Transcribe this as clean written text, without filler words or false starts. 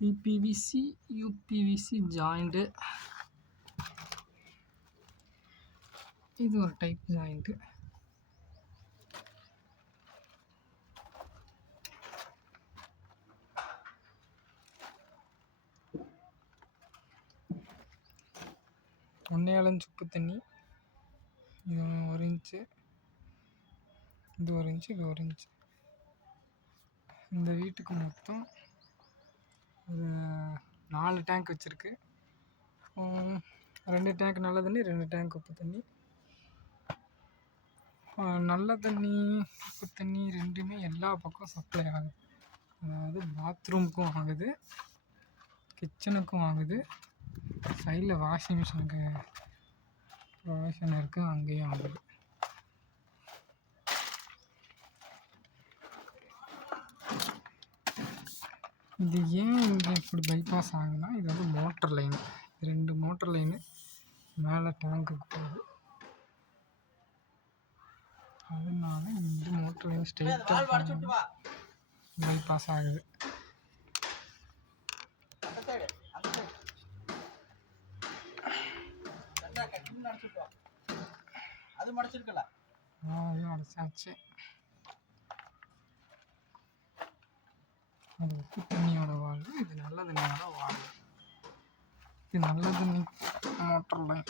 CPVC UPVC joint. இது ஒரு type joint. ஒன்னேகால் உப்பு தண்ணி. இது 1 இன்ச்சு, இது 1 இன்ச்சு, இது 1 இன்ச்சு. இந்த வீட்டுக்கு மொத்தம் 4 டேங்க் வச்சுருக்கு. 2 டேங்க் நல்ல தண்ணி, 2 டேங்க் உப்பு தண்ணி. நல்ல தண்ணி உப்பு தண்ணி ரெண்டுமே எல்லா பக்கம் சப்ளை ஆகுது. அதாவது பாத்ரூமுக்கும் ஆகுது, கிச்சனுக்கும் ஆகுது, சைடில் வாஷிங் மிஷினுக்கு ப்ரொவிஷன் இருக்குது, அங்கேயும் ஆகுது. இது ஏன் இங்கே இப்படி பைபாஸ் ஆகுதுன்னா, இது வந்து மோட்டர் லைனு. 2 மோட்டர் லைனு மேலே டேங்குக்கு போகுது. அதனால இந்த மோட்டர் லைன் ஸ்ட்ரெயிட்டாக பைபாஸ் ஆகுது. அது மடிச்சிருக்கல, அடைச்சாச்சு. அது உப்பு தண்ணியோட வால்வு, இது நல்ல தண்ணியோட வால்வு. இது நல்ல தண்ணி மோட்டர் லைன்.